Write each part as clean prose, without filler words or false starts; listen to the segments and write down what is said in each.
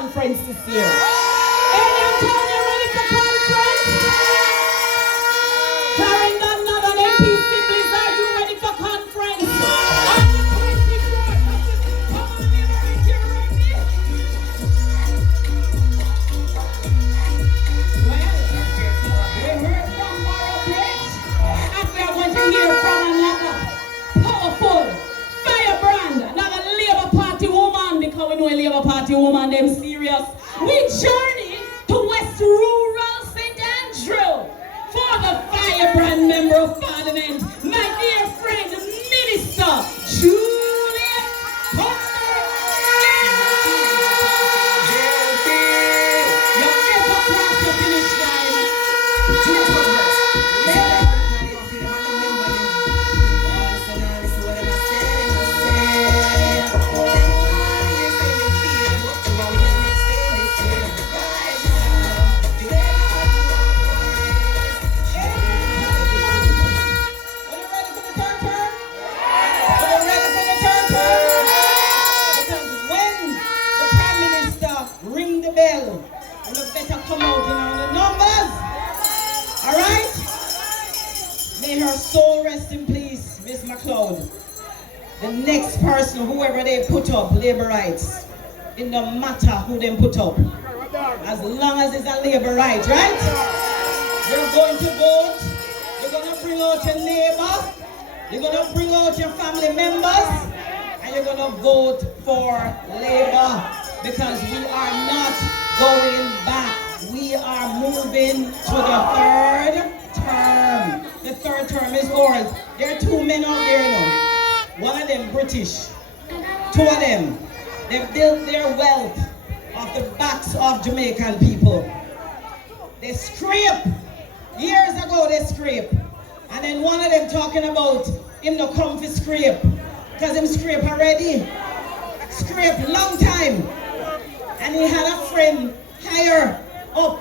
conference this year. Aenon town, you ready for conference? Clarendon, Northern MP Siblings, are you ready for conference? On the 24th, come on, everybody, you ready? Well, we heard from Morrow Bridge, and we are going to hear from another powerful firebrand, another Labour Party woman, because we know a Labour Party woman, them serious. We journey to West Rural St. Andrew for the firebrand member of Parliament, my dear friend, Minister Juliet Hunter. You're ever cross the finish line. Come out in the numbers. Alright? May her soul rest in peace, Miss McLeod. The next person, whoever they put up, Labour rights, it no matter who them put up, as long as it's a Labour right, right? You're going to vote, you're going to bring out your neighbor, you're going to bring out your family members, and you're going to vote for Labour, because we are not going back. We are moving to the third term. The third term is ours. There are two men out there now. One of them British. Two of them. They built their wealth off the backs of Jamaican people. They scrape. Years ago they scrape. And then one of them talking about him no come for scrape. Because him scrape already. Scrape long time. And he had a friend higher up,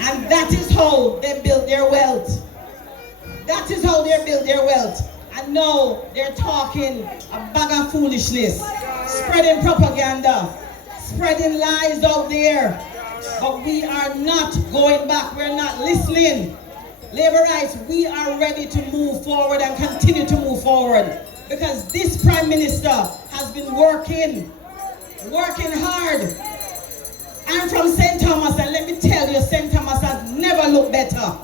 and that is how they built their wealth. That is how they built their wealth. And now they're talking a bag of foolishness, spreading propaganda, spreading lies out there. But we are not going back. We're not listening. Labour rights, we are ready to move forward and continue to move forward, because this Prime Minister has been working hard. I'm from St. Thomas, and let me tell you, St. Thomas has never looked better.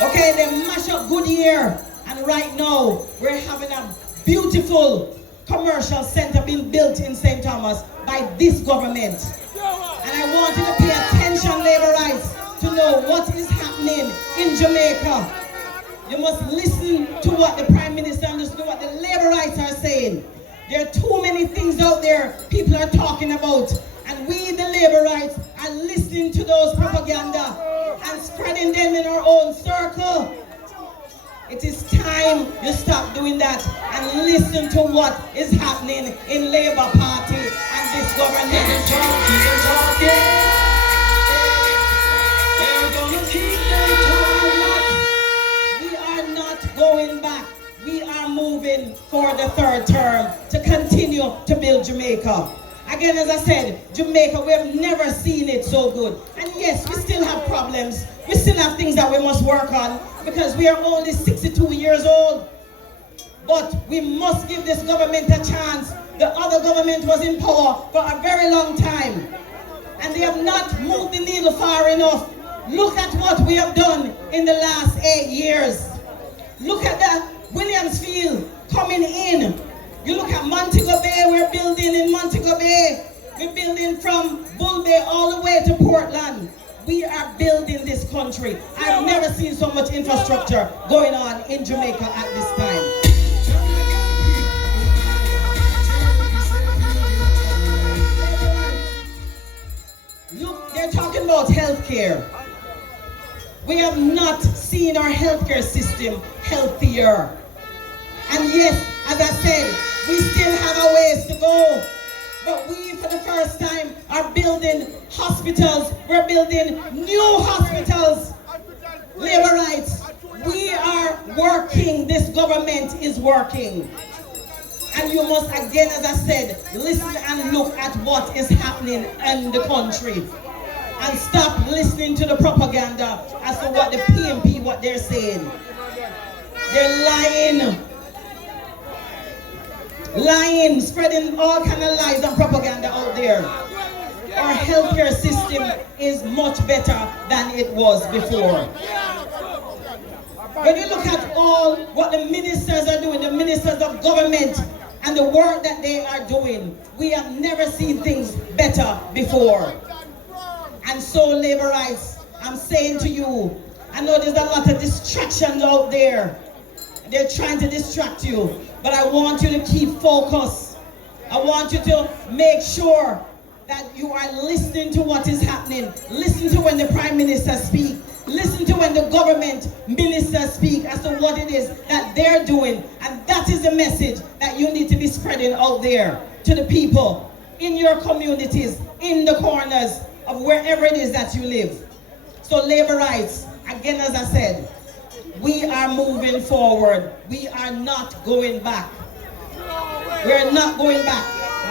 Okay, they mash up Goodyear, and right now we're having a beautiful commercial center being built in St. Thomas by this government. And I want you to pay attention, Labour rights, to know what is happening in Jamaica. You must listen to what the Prime Minister and listen to what the Labour rights are saying. There are too many things out there people are talking about. And we, the Labour rights, are listening to those propaganda and spreading them in our own circle. It is time you stop doing that and listen to what is happening in Labour Party and this government. We are not going back. We are moving for the third term to continue to build Jamaica. Again, as I said, Jamaica, we have never seen it so good. And yes, we still have problems. We still have things that we must work on, because we are only 62 years old. But we must give this government a chance. The other government was in power for a very long time, and they have not moved the needle far enough. Look at what we have done in the last 8 years. Look at the Williamsfield coming in. You look at Montego Bay, we're building in Montego Bay. We're building from Bull Bay all the way to Portland. We are building this country. I've never seen so much infrastructure going on in Jamaica at this time. Look, they're talking about healthcare. We have not seen our healthcare system healthier. And yes, as I said, we still have a ways to go. But we, for the first time, are building hospitals. We're building new hospitals. Labour rights. We are working. This government is working. And you must, again, as I said, listen and look at what is happening in the country. And stop listening to the propaganda as to what the PMP, what they're saying. They're lying. Lying, spreading all kind of lies and propaganda out there. Our healthcare system is much better than it was before. When you look at all what the ministers are doing, the ministers of government, and the work that they are doing, we have never seen things better before. And so, labor rights, I'm saying to you, I know there's a lot of distractions out there. They're trying to distract you, but I want you to keep focused. I want you to make sure that you are listening to what is happening. Listen to when the Prime Minister speaks. Listen to when the government ministers speak as to what it is that they're doing. And that is the message that you need to be spreading out there to the people in your communities, in the corners of wherever it is that you live. So labor rights, again, as I said, we are moving forward. We are not going back. We're not going back.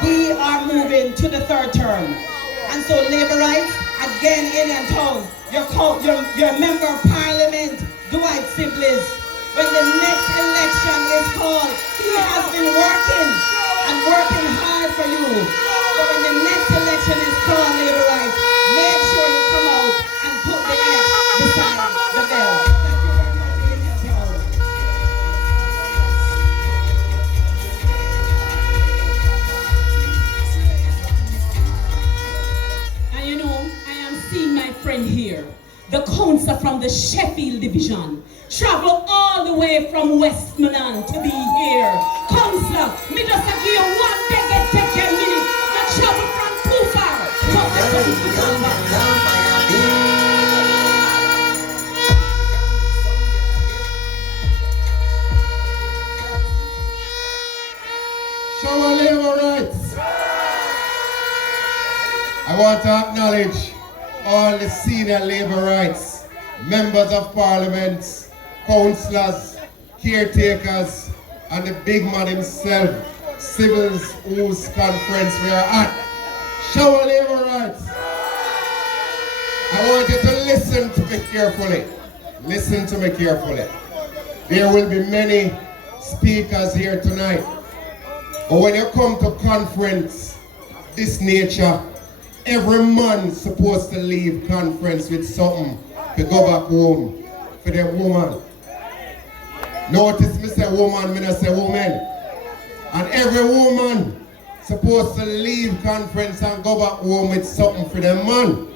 We are moving to the third term. And so labor rights, again, Aenon town, your member of parliament, Dwight Sibley's, when the next election is called, he has been working and working hard for you. So when the next election is called, labor rights, make sure you come out and put the X beside the bell. Here, the council from the Sheffield division, travel all the way from Westmoreland to be here. Councillor, me just give you one day, take your minute. The travel from too far. Show our labor rights. I want to acknowledge all the senior labor rights, members of parliament, councillors, caretakers, and the big man himself, civils whose conference we are at. Show our labor rights. I want you to listen to me carefully. Listen to me carefully. There will be many speakers here tonight. But when you come to conference this nature, every man supposed to leave conference with something to go back home for the woman. Notice me say woman, me not say woman. And every woman supposed to leave conference and go back home with something for the man.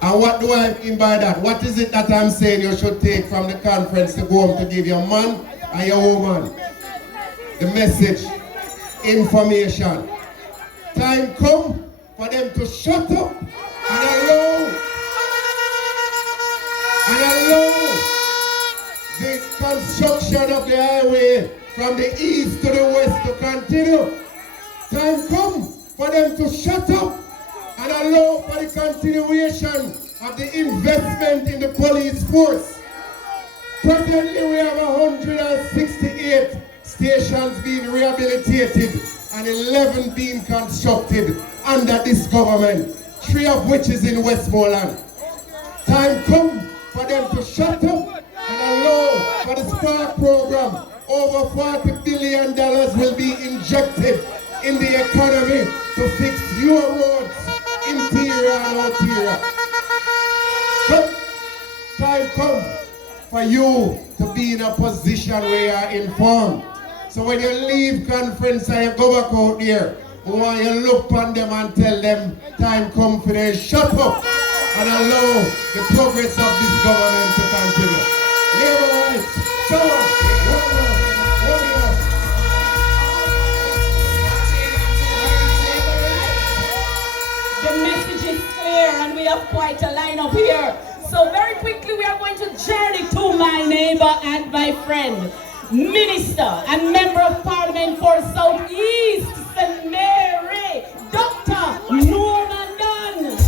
And what do I mean by that? What is it that I'm saying you should take from the conference to go home to give your man and your woman? The message, information. Time come for them to shut up and allow the construction of the highway from the east to the west to continue. Time come for them to shut up and allow for the continuation of the investment in the police force. Presently we have 168 stations being rehabilitated and 11 being constructed under this government, 3 of which is in Westmoreland. Time come for them to shut up and allow for the SPARK program. Over $40 billion will be injected in the economy to fix your roads, interior and outterior. But time come for you to be in a position where you are informed. So when you leave conference and you go back out there, we want you to look on them and tell them time come for them shut up and allow the progress of this government to continue. Labor rights, show us. The message is clear and we have quite a lineup here. So very quickly we are going to journey to my neighbor and my friend, Minister and Member of Parliament for Southeast St. Mary, Dr. Norman Dunn.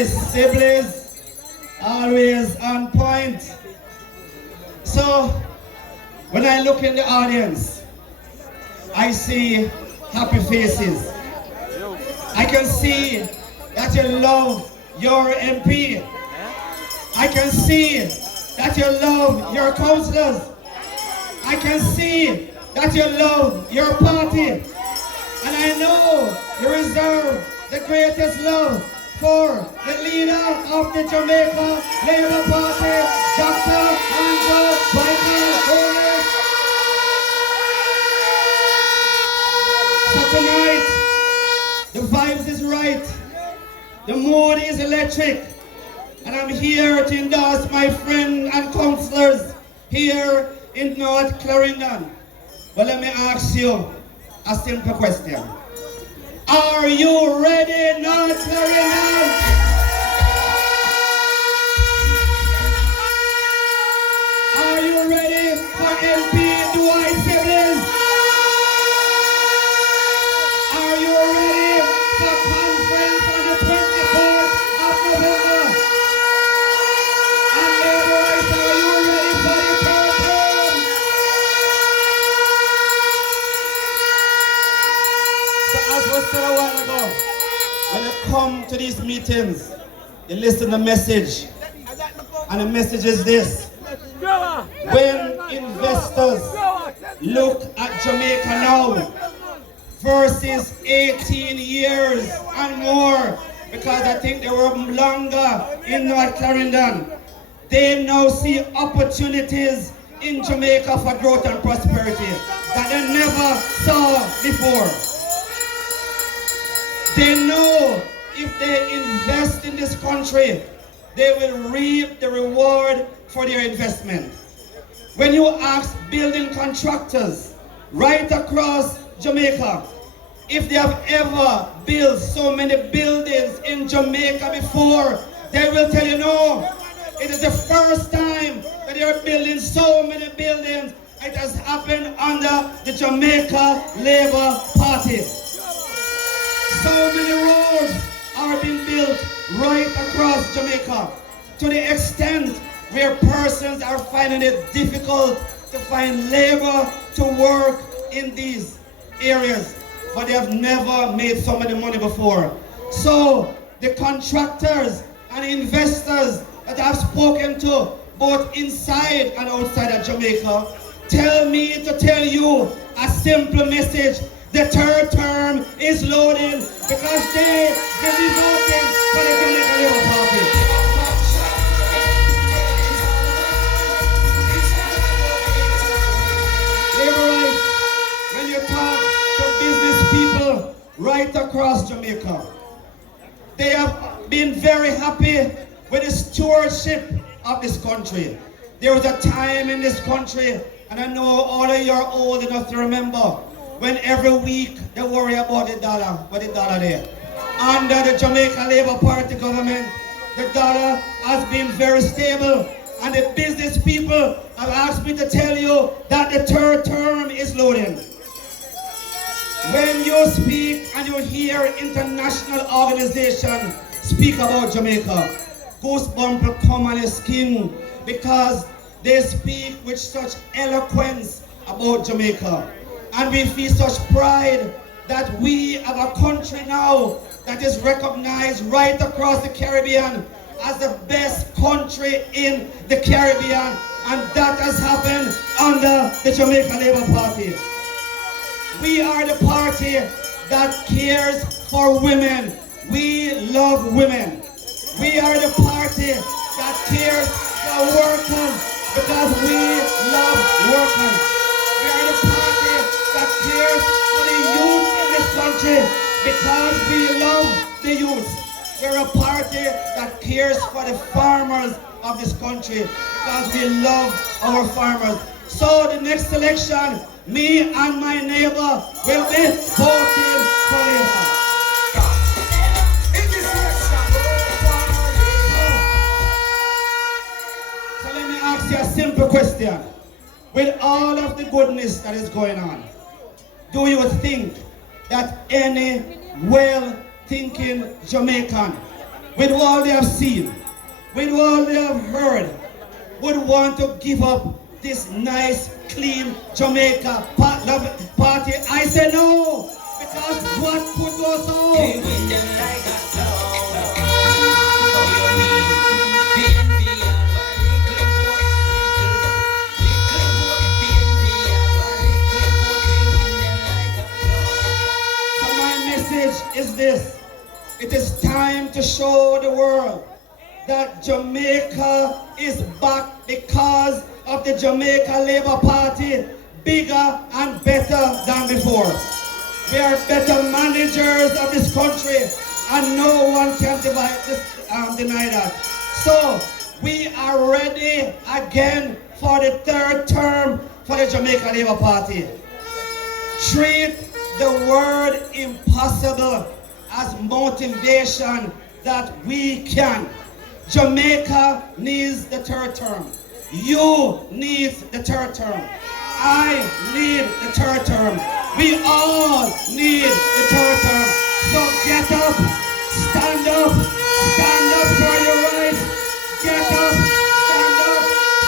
my siblings, always on point. So, when I look in the audience, I see happy faces. I can see that you love your MP. I can see that you love your councillors. I can see that you love your party. And I know you reserve the greatest love for the leader of the Jamaica Labour Party, Dr. Andrew Michael Holness. So tonight, the vibes is right, the mood is electric, and I'm here to endorse my friend and councillors here in North Clarendon. But let me ask you a simple question. Are you ready, North Clarendon? Are you ready for MP Dwight Siblings? Are you ready for conference on the 24th of November? And Labourites, are you ready for the third term? So as was said a while ago, when you come to these meetings, you listen to the message. And the message is this. When investors look at Jamaica now versus 18 years and more, because I think they were longer in North Clarendon, they now see opportunities in Jamaica for growth and prosperity that they never saw before. They know if they invest in this country, they will reap the reward for their investment. When you ask building contractors right across Jamaica if they have ever built so many buildings in Jamaica before, they will tell you no. It is the first time that they are building so many buildings. It has happened under the Jamaica Labour Party. So many roads are being built right across Jamaica, to the extent where persons are finding it difficult to find labor to work in these areas, but they have never made so much money before. So the contractors and investors that I've spoken to, both inside and outside of Jamaica, tell me to tell you a simple message. The third term is loading because they will be voting for the Jamaica Labour Party. Labourites, when you talk to business people right across Jamaica, they have been very happy with the stewardship of this country. There was a time in this country, and I know all of you are old enough to remember, when every week they worry about the dollar, but the dollar there. Under the Jamaica Labour Party government, the dollar has been very stable, and the business people have asked me to tell you that the third term is loading. When you speak and you hear international organizations speak about Jamaica, goosebumps will come on your skin because they speak with such eloquence about Jamaica. And we feel such pride that we have a country now that is recognized right across the Caribbean as the best country in the Caribbean, and that has happened under the Jamaica Labour Party. We are the party that cares for women. We love women. We are the party that cares for workers because we love workers. We are the party that cares for the youth in this country because we love the youth. We're a party that cares for the farmers of this country because we love our farmers. So the next election, me and my neighbor will be voting for Labour. So let me ask you a simple question. With all of the goodness that is going on, do you think that any well-thinking Jamaican with all they have seen, with all they have heard, would want to give up this nice, clean Jamaica party? I say no, because what could go so? So my message is this. It is time to show the world that Jamaica is back because of the Jamaica Labour Party, bigger and better than before. We are better managers of this country, and no one can deny that. So we are ready again for the third term for the Jamaica Labour Party. Treat the word impossible as motivation that we can. Jamaica needs the third term. You need the third term. I need the third term. We all need the third term. So get up, stand up for your rights. Get up,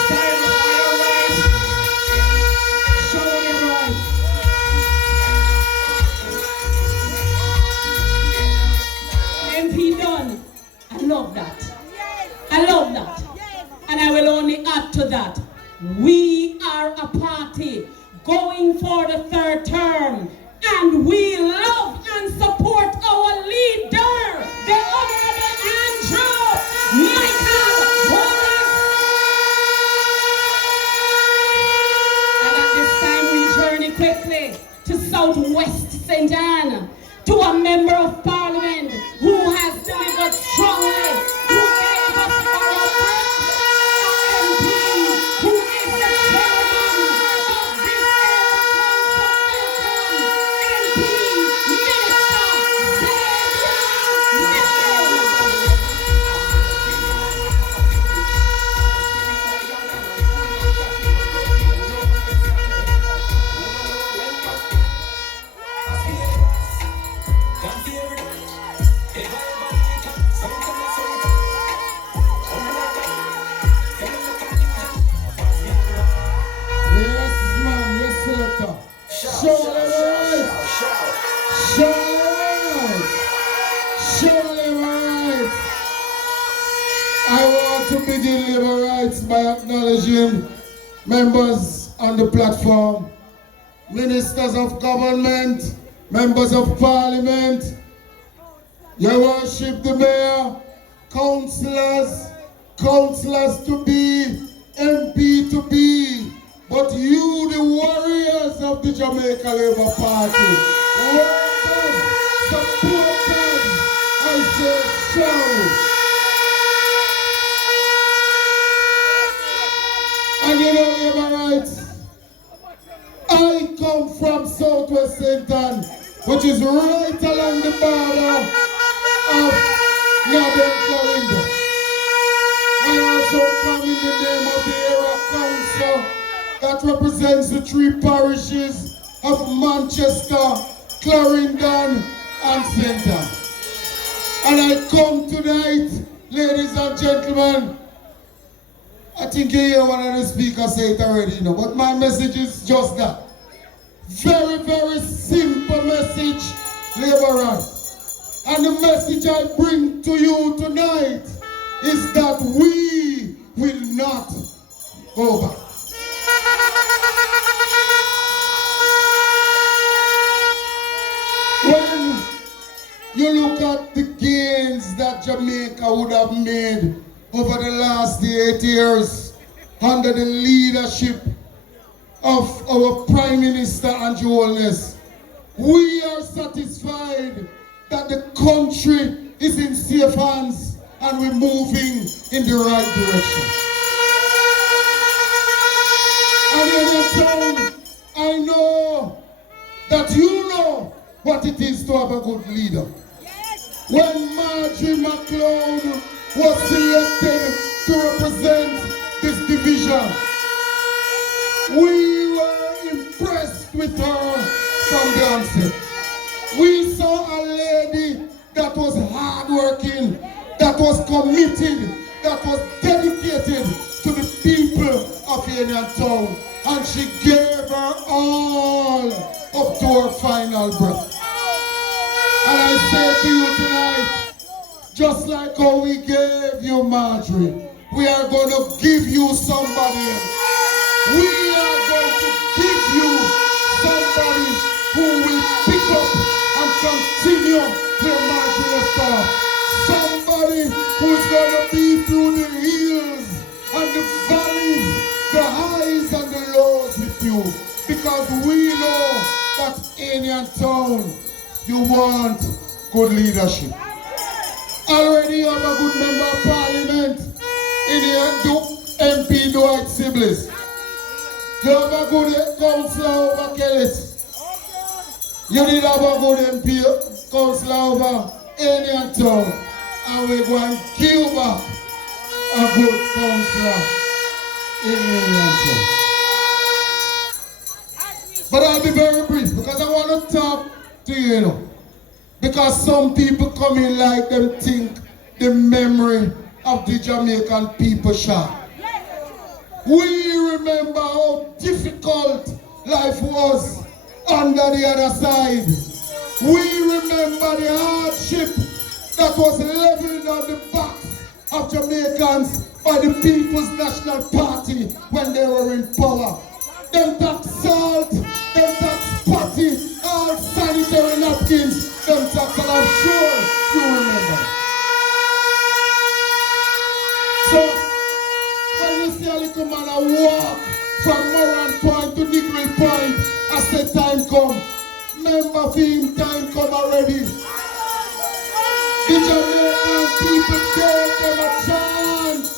stand for your rights. Show your rights. MP done. I love that. I love that. And I will only add to that. We are a party going for the third term. And we love and support our leader, the Honorable Andrew Michael Wallace. And at this time we journey quickly to Southwest St. Anne, to a member of Parliament who has delivered strongly, who gave us our MP, who is the chairman of this MP, Minister By acknowledging members on the platform, ministers of government, members of parliament, your worship the mayor, councillors to be, MP to be, but you the warriors of the Jamaica Labour Party, workers, supporters, I say show. And you know, Labour rights, I come from Southwest St. Anne, which is right along the border of Northern Florida. I also come in the name of the Area Council that represents the three parishes of Manchester, Clarendon, and St. Anne. And I come tonight, ladies and gentlemen, I think you hear one of the speakers say it already, you know, but my message is just that. Very, very simple message, Labour rights. And the message I bring to you tonight is that we will not go back. When you look at the gains that Jamaica would have made over the last 8 years under the leadership of our Prime Minister Andrew Holness, we are satisfied that the country is in safe hands and we're moving in the right direction. And in town, I know that you know what it is to have a good leader. When Marjorie McLeod was selected to represent this division, we were impressed with her from the onset. We saw a lady that was hardworking, that that was committed, that was dedicated to the people of Aenon Town. And she gave her all up to her final breath. And I say to you tonight, just like how we gave you Marjorie, we are going to give you somebody else. We are going to give you somebody who will pick up and continue where Marjorie left off. Somebody who's going to be through the hills and the valleys, the highs and the lows with you. Because we know that Aenon Town, you want good leadership. Already you have a good member of parliament in here, MP Dwight Sibley's. You have a good councillor over Kellet. You did have a good MP councillor over Aenon Town. And we're going to give back a good councillor in Aenon Town. But I'll be very brief because I want to talk to you, you know. Because some people come in like them think the memory of the Jamaican people shot. We remember how difficult life was under the other side. We remember the hardship that was leveled on the backs of Jamaicans by the People's National Party when they were in power. Them tax salt, them tax patty, all sanitary napkins, them tax, and I'm sure you remember. So, when you see a little man walk from Moran Point to Nickel Point, I said time come. Remember for him, time come already. The Jamaican people gave them a chance,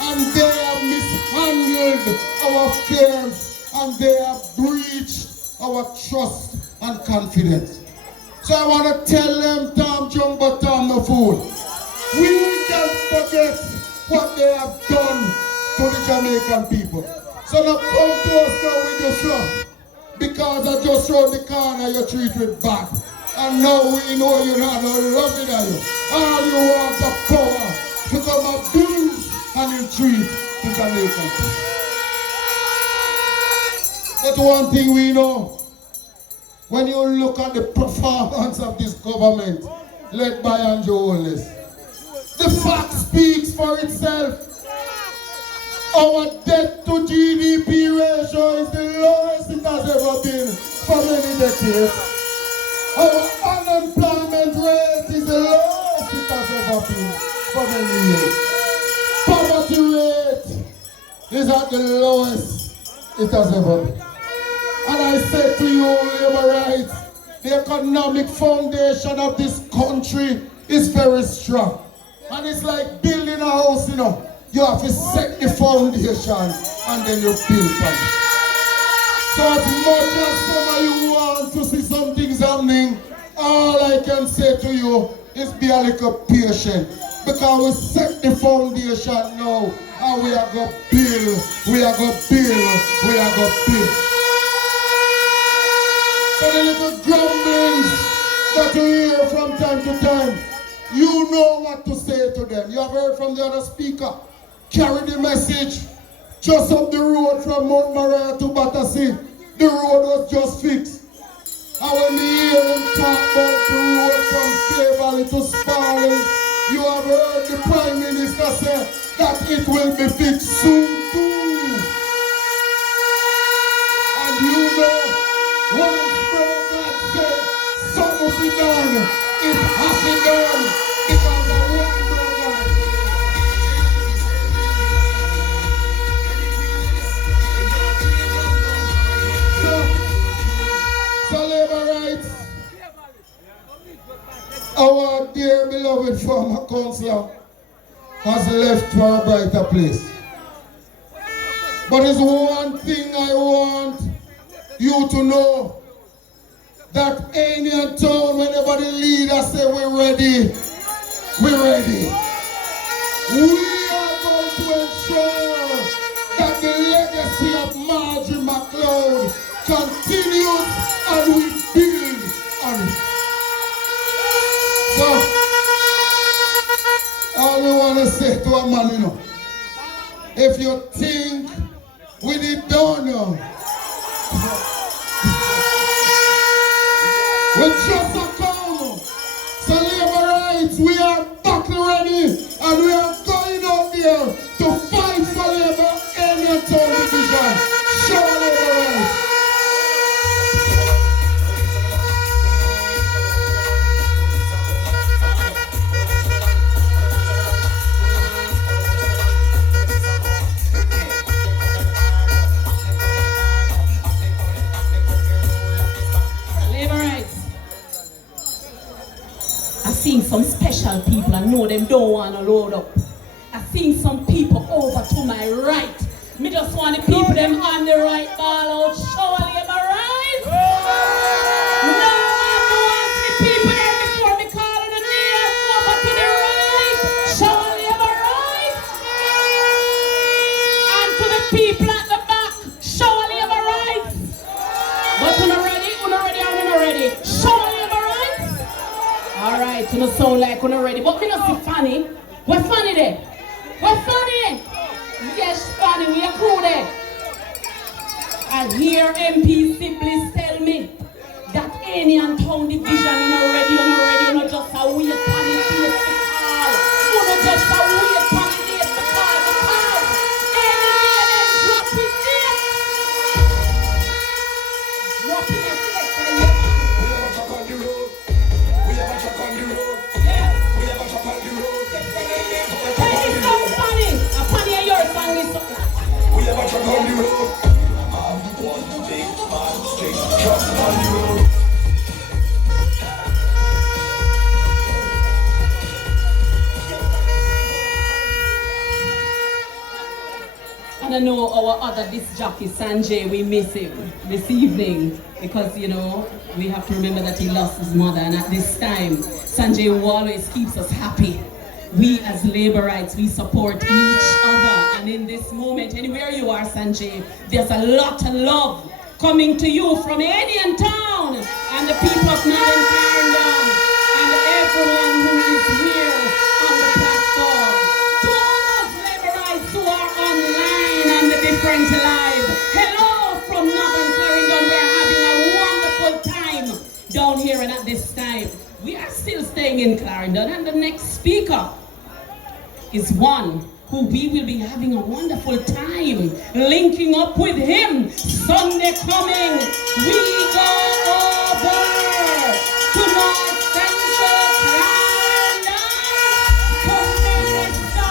and they have mishandled our affairs, and they have breached our trust and confidence. So I want to tell them, Tom Jung, but Tom no fool. We can't forget what they have done to the Jamaican people. So now come to us now with your fluff. Because I just round the corner you treat with bad. And now we know you're not loving at you. All you want is power to come abuse and entreat the Jamaican people. But one thing we know, when you look at the performance of this government led by Andrew Holness, the fact speaks for itself. Our debt to GDP ratio is the lowest it has ever been for many decades. Our unemployment rate is the lowest it has ever been for many years. Poverty rate is at the lowest it has ever been. And I say to you, labor rights, the economic foundation of this country is very strong. And it's like building a house, you know. You have to set the foundation and then you build on it. So as much as some of you want to see some things happening, all I can say to you is be a little patient. Because we set the foundation now and we are going to build, we are going to build, we are going to build. So the little grumblings that you hear from time to time, you know what to say to them. You have heard from the other speaker. Carry the message. Just up the road from Mount Maria to Battersea, the road was just fixed. And when we hear them talk about the road from K Valley to Sparling, you have heard the Prime Minister say that it will be fixed soon too. And you know, once God said, some will be done, it has been done. Because the one God. So labor rights, our dear beloved former councillor has left for a brighter place. But there's one thing I want you to know, that Aenon Town, whenever the leaders say we're ready, we're ready. We are going to ensure that the legacy of Marjorie McLeod continues and we build on it. We just a come. So labor rights, we are battle ready and we are going out there to fight for labor Aenon town division. Show labor rights. Seen some special people, I know them don't want to load up. I seen some people over to my right. Me just want the people them on the right ball out. Show a labor right. No one wants the people there before me calling the names over to the right. Show a labor right. And to the people at the back, show a labor right. But una ready, and una ready. Show a labor right. Alright, you don't sound like you're ready, but we don't see funny. We're funny there. We're funny. Yes, funny, we are crew there. I hear MP Sibley tell me that Aenon town division is not ready, you're not just a wait on the date to call. You're not just a wait on the date to call because any day they drop it there. Drop it there. We have a truck on the road. I'm one big man, straight truck on the road. And I know our other disc jockey Sanjay, we miss him this evening because you know we have to remember that he lost his mother, and at this time Sanjay always keeps us happy. We as labor rights, we support each other, and in this moment, anywhere you are, Sanjay, there's a lot of love coming to you from Aenon town and the people of Northern Clarendon and everyone who is here on the platform. To all those labor rights who are online on the different live, hello from Northern Clarendon. We're having a wonderful time down here, and at this time, we are still staying in Clarendon, and the next speaker is one who we will be having a wonderful time linking up with him Sunday coming. We go over to North Central Clarendon to Minister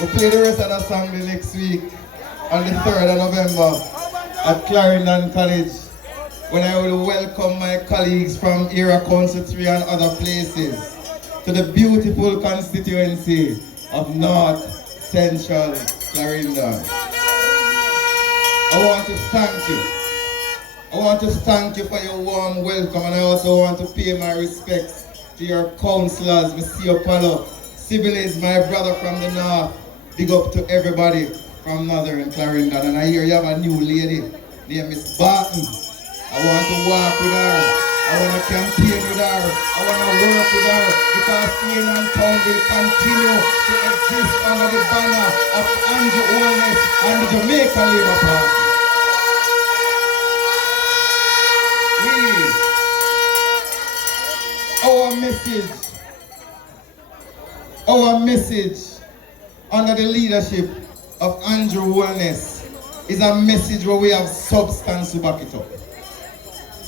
We'll play the rest of the song the next week on the 3rd of November at Clarendon College, when I will welcome my colleagues from Era Council 3 and other places to the beautiful constituency of North Central Clarendon. I want to thank you. I want to thank you for your warm welcome, and I also want to pay my respects to your councillors, Monsieur Palo. Sibyl is my brother from the north. Big up to everybody from Northern Clarendon. And I hear you have a new lady named Miss Barton. I want to walk with her. I want to campaign with her. I want to work with her because Aenon Town will continue to exist under the banner of Andrew Wellness and the Jamaica Labour Party. Our message under the leadership of Andrew Wellness is a message where we have substance to back it up.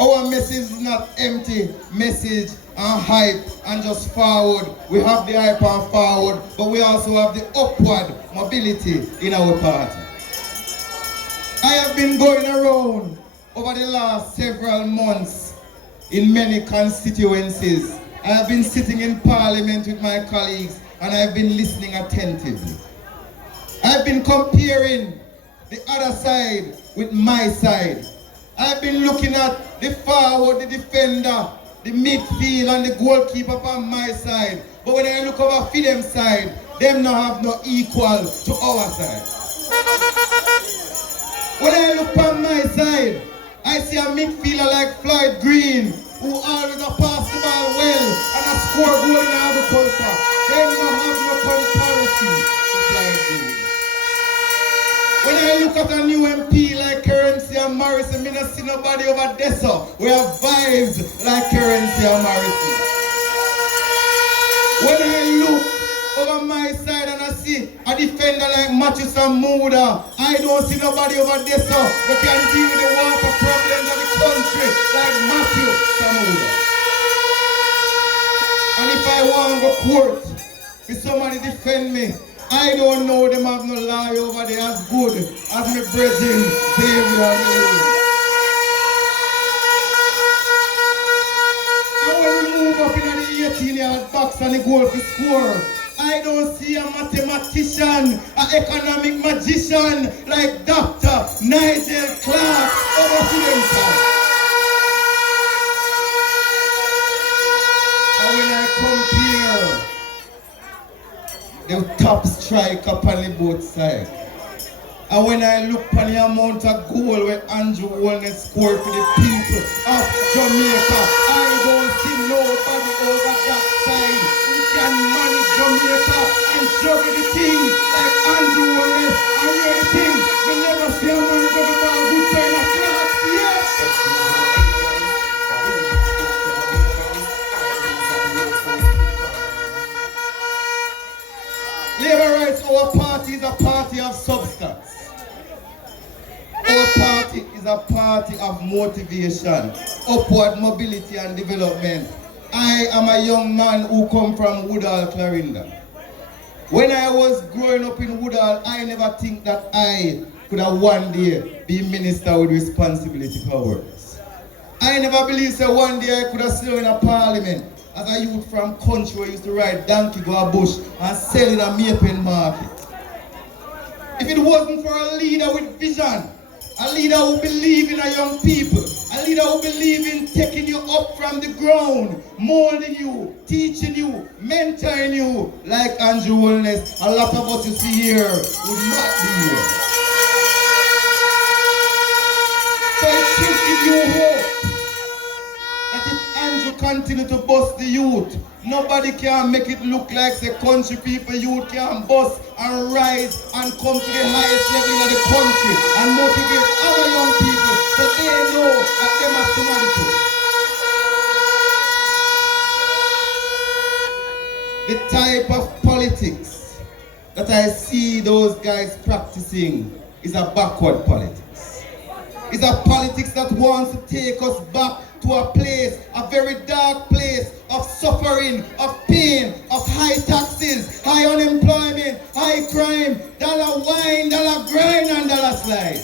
Our message is not empty message and hype and just forward. We have the hype and forward, but we also have the upward mobility in our party. I have been going around over the last several months in many constituencies. I have been sitting in parliament with my colleagues and I have been listening attentively. I've been comparing the other side with my side. I've been looking at the forward, the defender, the midfield and the goalkeeper on my side. But when I look over for them side, them not have no equal to our side. When I look on my side, I see a midfielder like Floyd Green, who always a pass the ball well and a score goal in agriculture. Them not have no comparison to Floyd Green. When I look at a new MP like Currency and Morrison, I don't see nobody over there, so we have vibes like Currency and Morrison. When I look over my side and I see a defender like Matthew Samuda, I don't see nobody over there, so we can deal with the water problems of the country like Matthew Samuda. And if I want to go court, if somebody defend me, I don't know them have no lie over there as good as my brethren Xavier. And when we move up in the 18-yard box and the goal to score, I don't see a mathematician, an economic magician like Dr. Nigel Clark over to them side. And when I compare the top striker on the both sides. And when I look on the amount of goal where Andrew Holness scored for the people of Jamaica, I don't see nobody over that side who can manage Jamaica and juggle the thing like Andrew Holness. And hear the thing, we never see a man juggle ball good kind of class, yes! Labor rights, our party is a party of substance. Our party is a party of motivation, upward mobility and development. I am a young man who come from Woodall, Clarinda. When I was growing up in Woodall, I never think that I could have one day be minister with responsibility powers. I never believed that one day I could have served in a parliament. As a youth from country, I used to ride donkey, go a bush and sell in a Maypen market. If it wasn't for a leader with vision, a leader who believes in a young people, a leader who believes in taking you up from the ground, molding you, teaching you, mentoring you, like Andrew Holness, a lot of us you see here would not be here. So it should give you hope. That if Andrew continue to bust the youth, nobody can make it look like the country people youth can bust and rise and come to the highest level of the country and motivate other young people so they know that they must do the type of politics that I see those guys practicing is a backward politics. It's a politics that wants to take us back to a place, a very dark place of suffering, of pain, of high taxes, high unemployment, high crime, dollar wine, dollar grind, and dollar slide.